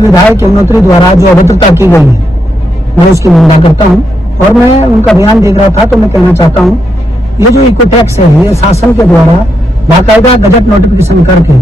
विधायक यमुनोत्री द्वारा जो अभद्रता की गई है मैं उसकी निंदा करता हूं और मैं उनका बयान देख रहा था तो मैं कहना चाहता हूं ये जो इको टैक्स है ये शासन के द्वारा बाकायदा गजट नोटिफिकेशन करके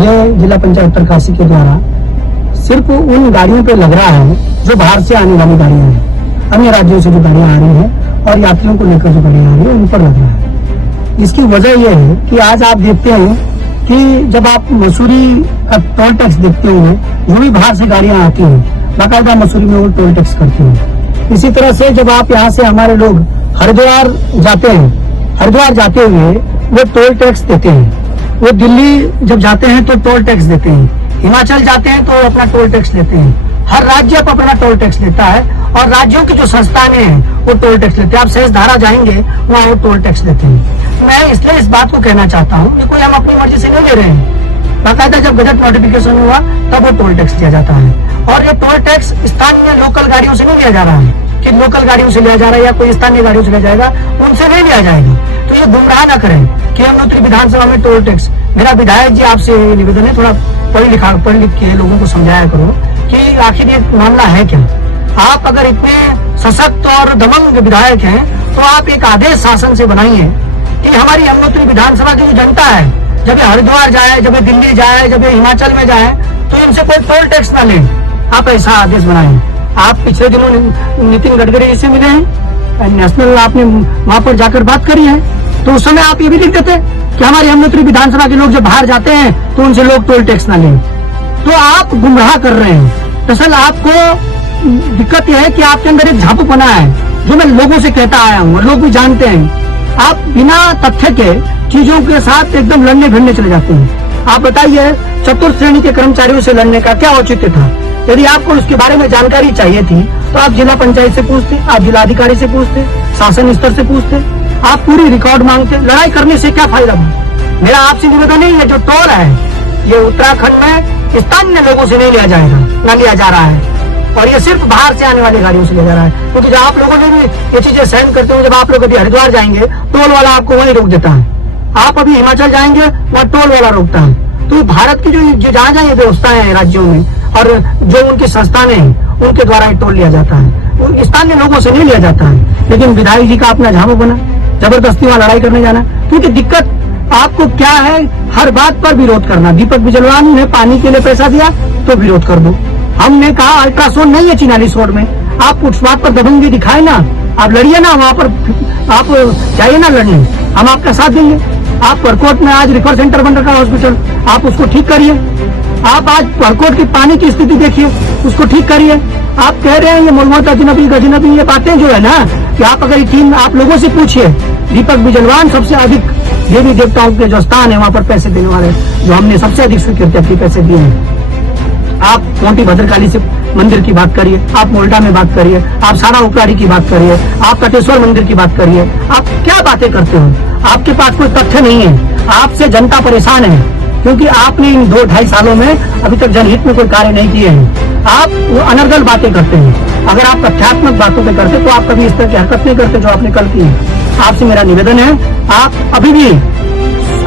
ये जिला पंचायत उत्तरकाशी के द्वारा सिर्फ उन गाड़ियों पे लग रहा है जो बाहर से आने वाली गाड़ियां हैं, अन्य राज्यों से जो गाड़ियां आ रही हैं और यात्रियों को लेकर जो गाड़ियां आ रही है उन पर लग रहा है। इसकी वजह यह है कि आज आप देखते हैं कि जब आप मसूरी का टोल टैक्स देखते होंगे, जो भी बाहर से गाड़ियां आती हैं बाकायदा मसूरी में वो टोल टैक्स करती हैं। इसी तरह से जब आप यहाँ से हमारे लोग हरिद्वार जाते हैं, हरिद्वार जाते हुए वो टोल टैक्स देते हैं, वो दिल्ली जब जाते हैं तो टोल टैक्स देते हैं, हिमाचल जाते हैं तो अपना टोल टैक्स लेते हैं। हर राज्य को अपना टोल टैक्स लेता है और राज्यों की जो संस्थानें हैं वो टोल टैक्स लेते हैं। आप शेष धारा जाएंगे वहाँ वो टोल टैक्स लेते हैं। मैं इसलिए इस बात को कहना चाहता हूँ कि कोई हम अपनी मर्जी से नहीं ले रहे हैं। बाकायदा जब गजट नोटिफिकेशन हुआ तब वो टोल टैक्स दिया जाता है और ये टोल टैक्स स्थानीय लोकल गाड़ियों से नहीं लिया जा रहा है कि लोकल गाड़ियों से लिया जा रहा है या कोई स्थानीय गाड़ियों से लिया जाएगा, उनसे नहीं लिया जाएगा। तो ये गुमराह न करें कि यमुनोत्री विधानसभा में टोल टैक्स। मेरा विधायक जी आपसे निवेदन है, थोड़ा पढ़ लिख के लोगों को समझाया करो कि आखिर ये मामला है क्या। आप अगर इतने सशक्त और दमंग विधायक हैं तो आप एक आदेश शासन से बनाइए कि हमारी यमुनोत्री विधानसभा की जो जनता है जब ये हरिद्वार जाए, जब ये दिल्ली जाए, जब ये हिमाचल में जाए तो इनसे कोई टोल टैक्स ना ले। आप ऐसा आदेश बनाएं। आप पिछले दिनों नितिन गडकरी जी से मिले हैं, नेशनल आपने वहां पर जाकर बात करी है, तो उस समय आप ये भी लिख देते कि हमारी यमुनोत्री विधानसभा के लोग जब बाहर जाते हैं तो उनसे लोग टोल टैक्स ना लें। तो आप गुमराह कर रहे हैं। दरअसल आपको दिक्कत यह है कि आपके अंदर एक झापूपना है जो मैं लोगों से कहता आया हूँ, लोग भी जानते हैं। आप बिना तथ्य के चीजों के साथ एकदम लड़ने भिड़ने चले जाते हैं। आप बताइए, चतुर्थ श्रेणी के कर्मचारियों से लड़ने का क्या औचित्य था? यदि आपको उसके बारे में जानकारी चाहिए थी तो आप जिला पंचायत से पूछते, आप जिलाधिकारी से पूछते, शासन स्तर से पूछते, आप पूरी रिकॉर्ड मांगते। लड़ाई करने से क्या फायदा? मेरा आपसे निवेदन है, ये जो टोल है ये उत्तराखंड में स्थानीय लोगों से नहीं लिया जाएगा, न लिया जा रहा है और ये सिर्फ बाहर से आने वाली गाड़ियों से लिया जा रहा है। क्योंकि जब आप लोगों ने भी ये चीजें सहन करते हो, जब आप लोग अभी हरिद्वार जाएंगे टोल वाला आपको वहीं रोक देता है, आप अभी हिमाचल जाएंगे वहाँ टोल वाला रोकता है। तो भारत की जो जहाँ जहाँ ये व्यवस्थाएं हैं राज्यों में और जो उनकी संस्थानें हैं उनके द्वारा ये टोल लिया जाता है, स्थानीय लोगों से नहीं लिया जाता है। लेकिन विधायक जी का अपना झामो बना, जबरदस्ती वहाँ लड़ाई करने जाना। क्योंकि दिक्कत आपको क्या है, हर बात पर विरोध करना। दीपक बिजलवान ने पानी के लिए पैसा दिया तो विरोध कर दो। हमने कहा अल्ट्रासाउंड नहीं है चिनालीस रोड में, आप उस बात पर दबंगी दिखाए ना, आप लड़िए ना, वहाँ पर आप जाइए ना लड़ने, हम आपका साथ देंगे। आप परकोट में आज रिफर सेंटर बन रखा है हॉस्पिटल, आप उसको ठीक करिए। आप आज परकोट की पानी की स्थिति देखिए, उसको ठीक करिए। आप कह रहे हैं ये मोहम्मद अजनबी गजनबी, ये बातें जो है ना कि आप अगर टीम आप लोगों से पूछिए, दीपक बिजलवान सबसे अधिक देवी देवताओं के जो स्थान है वहाँ पर पैसे देने वाले, जो हमने सबसे अधिक स्वीकृति अपनी पैसे दिए हैं। आप मोंटी भद्रकाली से मंदिर की बात करिए, आप मोल्डा में बात करिए, आप सारा उपराड़ी की बात करिए, आप कटेश्वर मंदिर की बात करिए। आप क्या बातें करते हो? आपके पास कोई तथ्य नहीं है। आपसे जनता परेशान है क्योंकि आपने इन 2-2.5 सालों में अभी तक जनहित में कोई कार्य नहीं किए हैं। आप वो अनर्गल बातें करते हैं। अगर आप तथ्यात्मक बातों पे करते तो आप कभी इस तरह की हरकत नहीं करते जो आपने कल की है। आपसे मेरा निवेदन है, आप अभी भी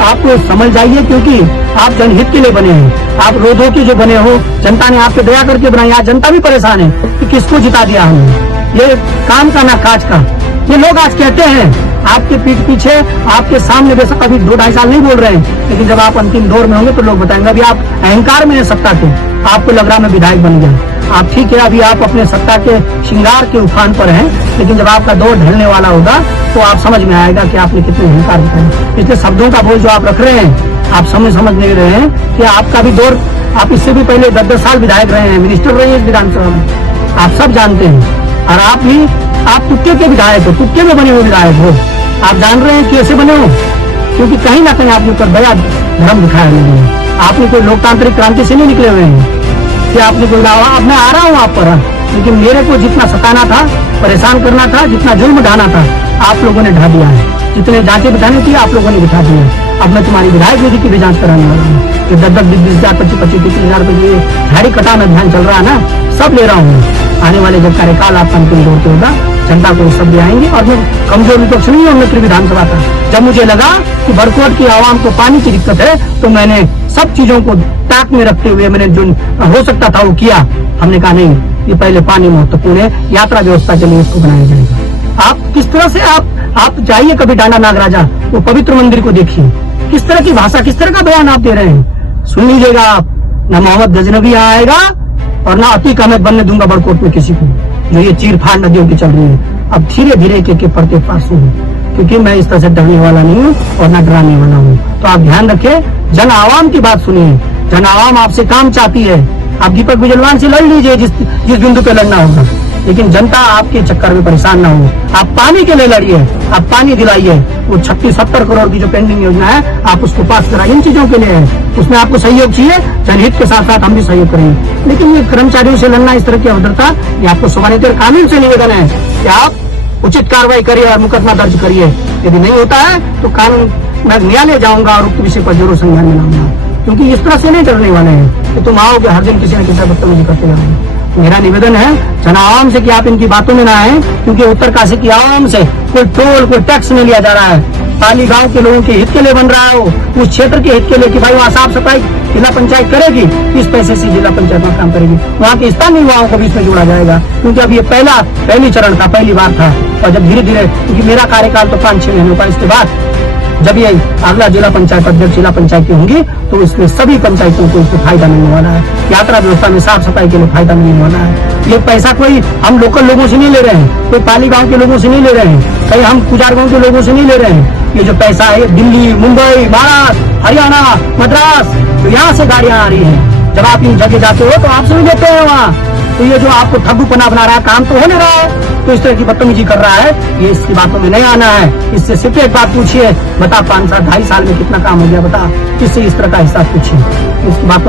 आपको समझ जाइए क्योंकि आप जनहित के लिए बने हैं। आप रोधों की जो बने हो, जनता ने आपके दया करके बनाई। आज जनता भी परेशान है कि किसको जिता दिया हमने, ये काम का ना काज का। ये लोग आज कहते हैं आपके पीठ पीछे, आपके सामने, बेशक अभी 2-2.5 साल नहीं बोल रहे हैं, लेकिन जब आप अंतिम दौर में होंगे तो लोग बताएंगे अभी आप अहंकार में है सत्ता के, आपको लग रहा मैं विधायक बन गया। आप ठीक है, अभी आप अपने सत्ता के श्रृंगार के उफान पर हैं, लेकिन जब आपका दौर ढलने वाला होगा तो आप समझ में आएगा कि आपने कितने अहंकार दिखाए। इसलिए शब्दों का बोझ जो आप रख रहे हैं, आप समझ नहीं रहे हैं कि आपका भी दौर, आप इससे भी पहले 10-10 साल विधायक रहे हैं, मिनिस्टर रहे हैं इस विधानसभा में, आप सब जानते हैं। और आप भी, आप तुक्के के विधायक हो, तुक्के में बने हुए विधायक हो। आप जान रहे हैं कैसे बने हो, क्योंकि कहीं ना कहीं आपने ऊपर बड़ा धर्म दिखाया लोगों ने। आपने कोई लोकतांत्रिक क्रांति से नहीं निकले हुए हैं कि आपने कोई अब मैं आ रहा हूँ आप पर, लेकिन मेरे को जितना सताना था, परेशान करना था, जितना जुल्म ढाना था, आप लोगों ने ढा दिया है। जितने जांचें बिठानी थी आप लोगों ने बिठा दिया है। अब मैं तुम्हारी विधायक निधि की भी जांच कराने वाला हूँ। ये 10-10, 20-20 हजार, 25-25, 30 हजार रुपये झाड़ी कटान अभियान चल रहा है ना, सब ले रहा हूँ। आने वाले जब कार्यकाल आपका अंतिम दौर पे होगा जनता को शब्द आएंगे। और मैं कमजोर विपक्ष नहीं हूँ मित्र विधानसभा का। जब मुझे लगा कि बड़कोट की आवाम को पानी की दिक्कत है तो मैंने सब चीजों को ताक में रखते हुए मैंने जो हो सकता था वो किया। हमने कहा नहीं, ये पहले पानी महत्वपूर्ण है, यात्रा व्यवस्था के लिए इसको बनाया जाएगा। आप किस तरह से आप जाइए कभी डांडा नागराजा, वो पवित्र मंदिर को देखिए, किस तरह की भाषा, किस तरह का बयान आप दे रहे हैं। सुन लीजिएगा आप, न मोहम्मद गजनबी यहाँ आएगा और ना अतीक अहमद बनने दूंगा बड़कोट में किसी को, जो ये चीर फाड़ नदियों की चल रही है। अब धीरे धीरे के पड़ते पास हूँ, क्योंकि मैं इस तरह से डरने वाला नहीं हूँ और न डराने वाला हूँ। तो आप ध्यान रखें, जन आवाम की बात सुनिए। जन आवाम आपसे काम चाहती है। आप दीपक बिजलवान से लड़ लीजिए जिस बिंदु पे लड़ना होगा, लेकिन जनता आपके चक्कर में परेशान ना हो। आप पानी के लिए लड़िए, आप पानी दिलाइए। वो 36-70 करोड़ की जो पेंडिंग योजना है आप उसको पास कराइए, इन चीजों के लिए है। उसमें आपको सहयोग चाहिए, जनहित के साथ साथ हम भी सहयोग करेंगे। लेकिन ये कर्मचारियों से लड़ना, इस तरह की अभद्रता, ये आपको समानांतर कानून से निवेदन है कि आप उचित कार्रवाई करिए और मुकदमा दर्ज करिए। यदि नहीं होता है तो कानून, मैं न्यायालय जाऊंगा और उक्त विषय पर जरूर संज्ञान में लाऊंगा, क्योंकि इस तरह से नहीं डरने वाले हैं कि तुम आओगे हर दिन किसी न किसी बदतमीजी करते जाओगे। मेरा निवेदन है जन आवाम से कि आप इनकी बातों में ना आए, क्योंकि उत्तरकाशी की आवाम से कोई टोल, कोई टैक्स नहीं लिया जा रहा है। पाली गांव के लोगों के हित के लिए बन रहा है, वो उस क्षेत्र के हित के लिए कि भाई वहाँ साफ सफाई जिला पंचायत करेगी, इस पैसे से जिला पंचायत में काम करेगी। वहाँ के स्थानीय युवाओं को भी इसमें जोड़ा जाएगा, क्योंकि अब ये पहली चरण था, पहली बार था। और जब धीरे धीरे, क्योंकि मेरा कार्यकाल तो 5-6 महीनों का, इसके बाद जब ये अगला जिला पंचायत अध्यक्ष जिला पंचायत की होंगी तो इसमें सभी पंचायतों को इससे फायदा मिलने वाला है। यात्रा व्यवस्था में साफ सफाई के लिए फायदा मिलने वाला है। ये पैसा कोई हम लोकल लोगों से नहीं ले रहे हैं, कोई पाली गांव के लोगों से नहीं ले रहे हैं, कहीं हम कुजार गांव के लोगों से नहीं ले रहे हैं। ये जो पैसा है दिल्ली, मुंबई, महाराष्ट्र, हरियाणा, मद्रास, तो यहाँ से गाड़ियां आ रही है। जब आप इन जगह जाते हो तो आपसे भी लेते हैं वहाँ। तो ये जो आपको ठग्गूपना बना रहा है, काम तो हो नहीं रहा है, तो इस तरह की बदतमीजी कर रहा है, ये इसकी बातों में नहीं आना है। इससे सिर्फ एक बात पूछिए, बता 5 साल 2.5 साल में कितना काम हो गया, बता। इससे इस तरह का हिसाब पूछिए, इसकी बातों